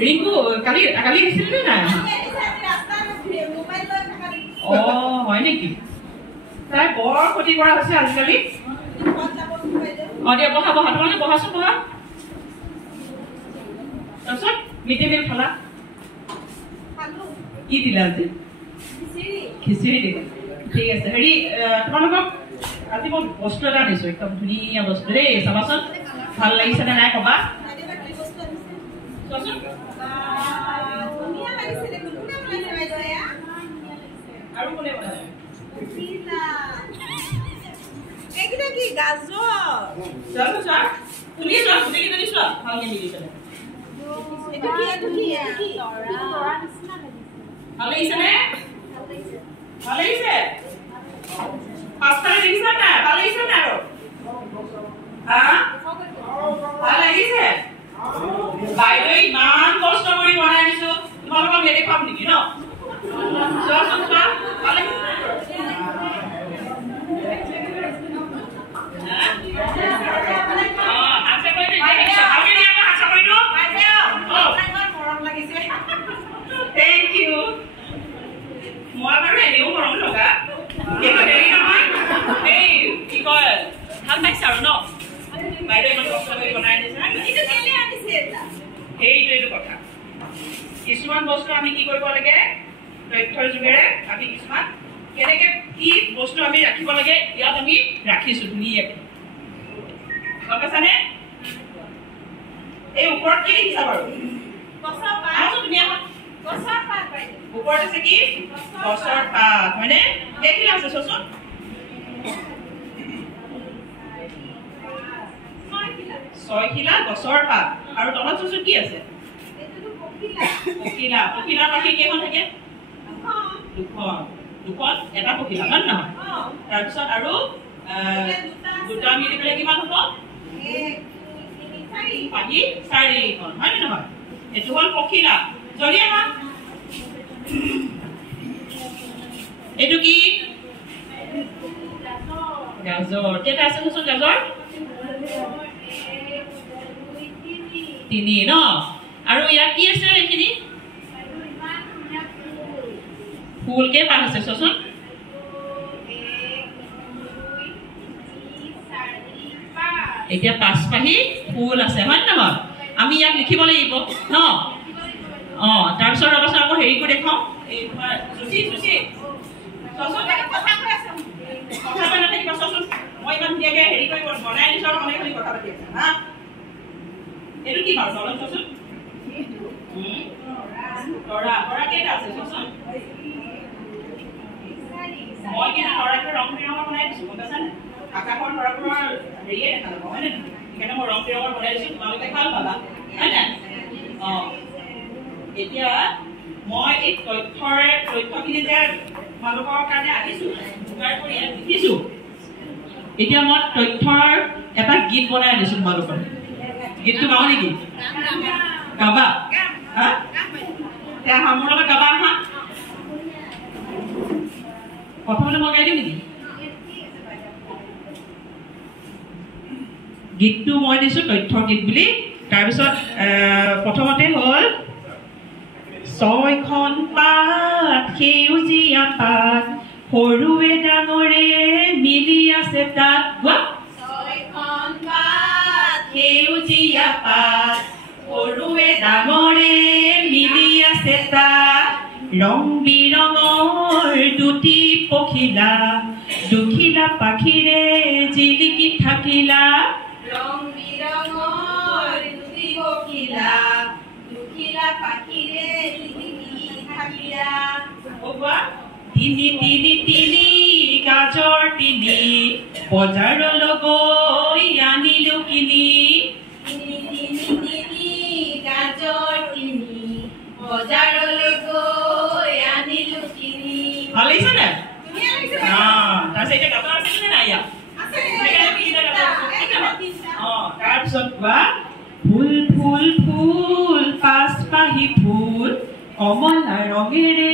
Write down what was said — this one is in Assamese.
ৰিংকু কালি আহিছিল না হয় নেকি তাই বৰ ক্ষতি কৰা হৈছে আজিকালি দিয়া বহা তোমালোকে বহাচোন বহা তাৰপিছত মিড ডে মিল খালা কি দিলা আজি খিচিৰি দিলা ঠিক আছে হেৰি তোমালোকক আজি মই বস্তু এটা দিছো একদম ধুনীয়া বস্তু দেই চাবাচোন ভাল লাগিছে নে নাই কবা আৰু কোনে বনালে এইকেইটা কি গাজৰ তুমি চোৱা গোটেইকেইজনী চোৱা ভালকে মিলি পেলাই ভাল লাগিছে নে ভাল লাগিছে পাঁচটাৰে দেখিছা নাই ভাল লাগিছে নাই আৰু ভাল লাগিছে বাইদেউ ইমান কষ্ট কৰি বনাই দিছো তোমালোকক নেদেখাম নেকি ন চোৱাচোন চোৱা ভাল লাগিছে Thank you. মই বাৰু এনেও মৰম লগা কিন্তু হেৰি নহয় এই কি কয় ভাল পাইছে আৰু ন বাইদেউ ইমান কষ্ট কৰি বনাই দিছে সেইটোৱেইটো কথা কিছুমান বস্তু আমি কি কৰিব লাগে তথ্যৰ যোগেৰে আমি কিছুমান কেনেকে কি বস্তু আমি ৰাখিব লাগে ইয়াত আমি ৰাখিছো ধুনীয়াকে গম পাইছানে এই ওপৰত কি লিখিছা বাৰু ওপৰত আছে কি গছৰ পাত হয়নে দেখিলা আছে চোন ছয়খিলা গছৰ পাত আৰু তলত চোন কি আছে পখিলা পাখি কেইখন থাকে দুখন এটা পখিলা হয় নহয় তাৰপিছত আৰু দুটা মিলি পেলাই কিমান হ'ব পাখি চাৰিখন হয় নে নহয় এইটো হ'ল পখিলা যদি আমাৰ এইটো কি গাজৰ কেইটা আছে চোন গাজৰ 3 ন আৰু ইয়াত কি আছে এইখিনি ফুল কে পাঁচ আছে চোন এতিয়া 5 পাহি ফুল আছে হয় নহয় আমি ইয়াত লিখিব লাগিব ন তাৰপিছত অৱশ্যে আকৌ হেৰি কৰি দেখাওঁ এই তোমাৰ চুচি চচোন কথা কৈ আছে কথা কৈ নাথাকিবা চচোন মই ইমান ধুনীয়াকৈ হেৰি কৰি বনাই দিছোঁ আৰু মনে খালি কথা পাতি আছে হা এইটো কি বাৰু তলত চচোন তৰা কেইটা আছে চচোন মই কিন্তু তৰাটো ৰং বিৰঙৰ বনাই দিছোঁ গম পাইছানে আকাশৰ তৰাবোৰৰ হেৰিয়ে দেখা নাপাওঁ হয় নে সেইকাৰণে মই ৰং বিৰঙৰ বনাই দিছোঁ তোমালোকে ভাল পালা হয় নাই এতিয়া মই এই তথ্যখিনি যে তোমালোকৰ কাৰণে আহিছোঁ যোগাৰ কৰি লিখিছোঁ এতিয়া মই তথ্যৰ এটা গীত বনাই আনিছোঁ তোমালোকৰ গীতটো গাওঁ নেকি গাবা হা মোৰ লগত গাবা হা প্ৰথমতে মই গাই দিওঁ নেকি গীতটো মই দিছোঁ তথ্যৰ গীত বুলি তাৰপিছত প্ৰথমতে হ'ল 6খন পাত সেউজীয়া পাত সৰুৱে ডাঙৰে মিলি আছে তাত 6খন পাত সেউজীয়া পাত সৰুৱে ডাঙৰে মিলি আছে তাত ৰং বিৰঙৰ দুটি পখিলা দুখিলা পাখিৰে জিলিকি থাকিলা ৰং বিৰঙৰ দুটি পখিলা দুখিলা পাখিৰে জিলিকি থাকিলা তিনি গাজৰ তিনি বজাৰলৈ গৈ আনিলো কিনি তিনি গাজৰ তিনি বজাৰলৈ গৈ আনিলো কিনি ভাল লাগিছে নে তাৰপিছত এতিয়া গাজৰ আছে নে নাই ইয়াত তাৰপিছত কোৱা ফুল ফুল ফুল পাঁচ কমলা ৰঙেৰে